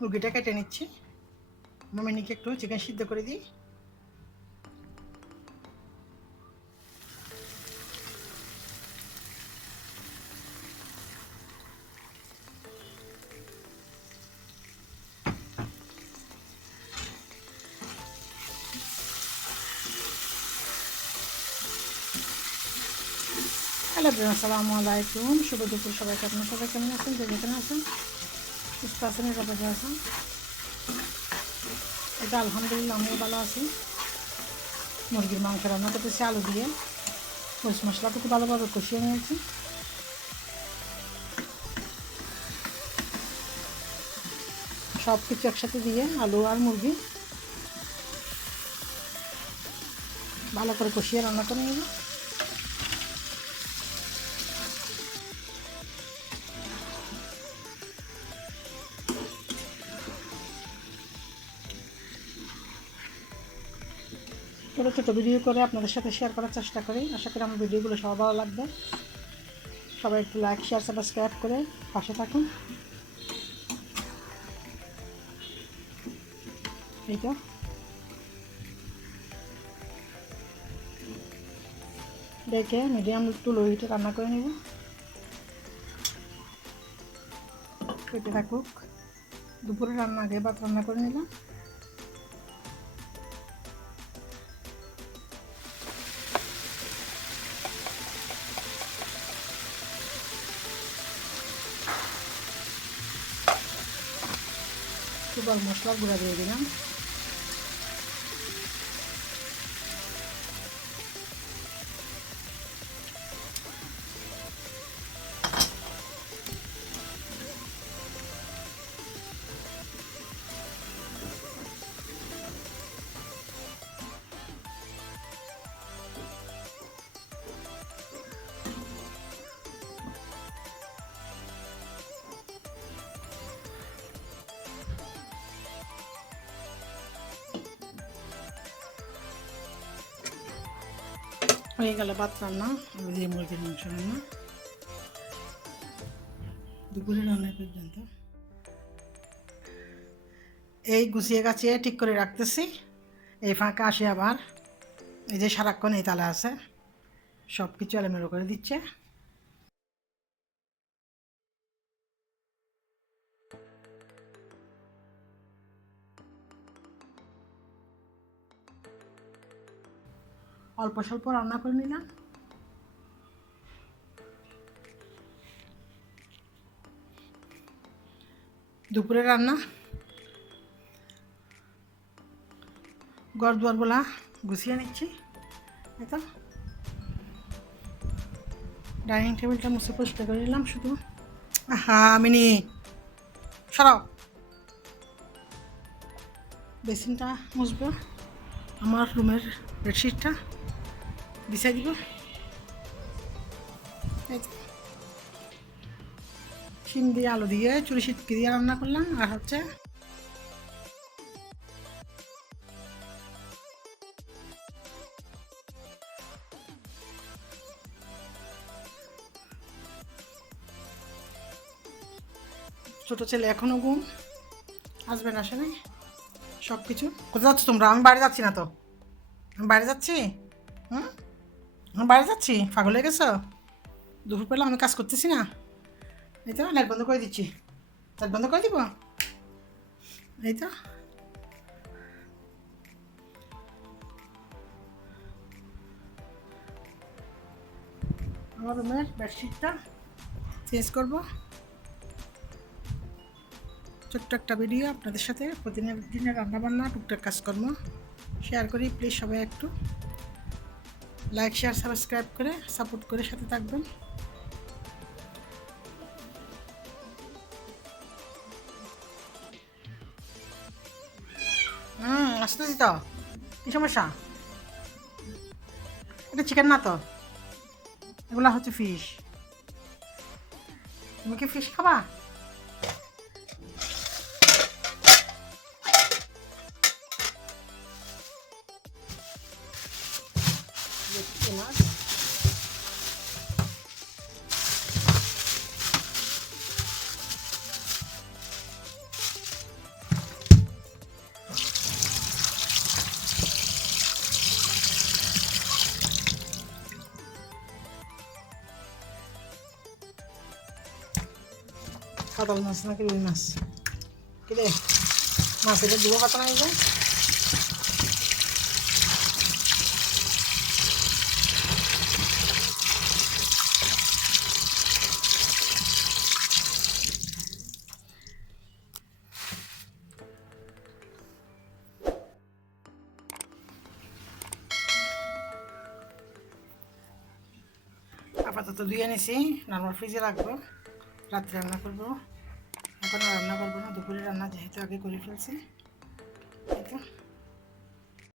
মুরগিটা কেটে নিচ্ছি। মামিনিকে একটু চিকেন সিদ্ধ করে দিই। হ্যালো ব্রান, আসসালামু আলাইকুম, শুভ দুপুর সবাইকে। আপনার সবাই কেমন আছেন? যে যেখানে আছেন সুস্থ আছেন, নিরাপদে আছেন। এটা আলহামদুলিল্লাহ আমিও ভালো আছি। মুরগির মাংস রান্না করতেছি আলু দিয়ে। মরিচ মশলাটুকু ভালোভাবে কষিয়ে নিয়েছি। সব কিছু একসাথে দিয়ে আলু আর মুরগি ভালো করে কষিয়ে রান্না করে নেব। ছোটো ছোটো ভিডিও করে আপনাদের সাথে শেয়ার করার চেষ্টা করি। আশা করি আমার ভিডিওগুলো সবার ভালো লাগবে। সবাই একটু লাইক, শেয়ার, সাবস্ক্রাইব করে পাশে থাকুন। এইটা দেখে মিডিয়াম টু লো হিটে রান্না করে নেব। পেটে থাকুক। দুপুরে রান্না আগে ভাত রান্না করে নিলাম। সুপার মশলার গুঁড়া দিয়ে দিলাম। হয়ে গেল ভাত রান্না, আলু দিয়ে মুরগির মাংস রান্না। দুপুরে রান্না পর্যন্ত এই গুছিয়ে গাছিয়ে ঠিক করে রাখতেছি। এই ফাঁকা আসে আবার এই যে সারাক্ষণ এই তালা আছে, সব কিছু এলোমেলো করে দিচ্ছে। অল্প স্বল্প রান্না করে নিলাম। দুপুরে রান্না ঘর দুয়ারগুলা গুছিয়ে নিচ্ছি। তো ডাইনিং টেবিলটা মুছে পরিষ্কার করে নিলাম শুধু। হ্যাঁ মিনি সরাও। বেসিনটা মুছবো, আমার রুমের বেডশিটটা বিছাই দিব। শিম দিয়ে আলু দিয়ে চুরি সিটকি দিয়ে রান্না করলাম। আর হচ্ছে ছোটো ছেলে এখনও ঘুম, হাজব্যান্ড আসে নাই। সব কিছু কোথায় যাচ্ছ তোমরা? আমি বাইরে যাচ্ছি না তো, আমি বাইরে যাচ্ছি। আমি বাইরে যাচ্ছি, পাগল হয়ে গেছো? দুপুরবেলা আমি কাজ করতেছি না। এই তো লাইট বন্ধ করে দিচ্ছি। লাইট বন্ধ করে দিব। এই তো আমার রুমের বেডশিটটা চেঞ্জ করবো। ছোট্ট একটা ভিডিও আপনাদের সাথে প্রতিদিনের রান্নাবান্না টুকটাক কাজকর্ম শেয়ার করি। প্লিজ সবাই একটু লাইক, শেয়ার, সাবস্ক্রাইব করে সাপোর্ট করে সাথে থাকবেন। আসতেছি তো, কী সমস্যা? এটা চিকেন না তো, এগুলো হচ্ছে ফিশ। তুমি কি ফিশ খাবা? কাতল মাছ নাকি রুই মাছ? কি রে মাছ এটা দুটো পাতা নাই যায়। আপাতত ধুয়ে নিছি, নর্মাল ফ্রিজে রাখবো, রাত্রে রান্না করবো। এখন আর রান্না করবো না, দুপুরে রান্না যেহেতু আগে করে ফেলছি।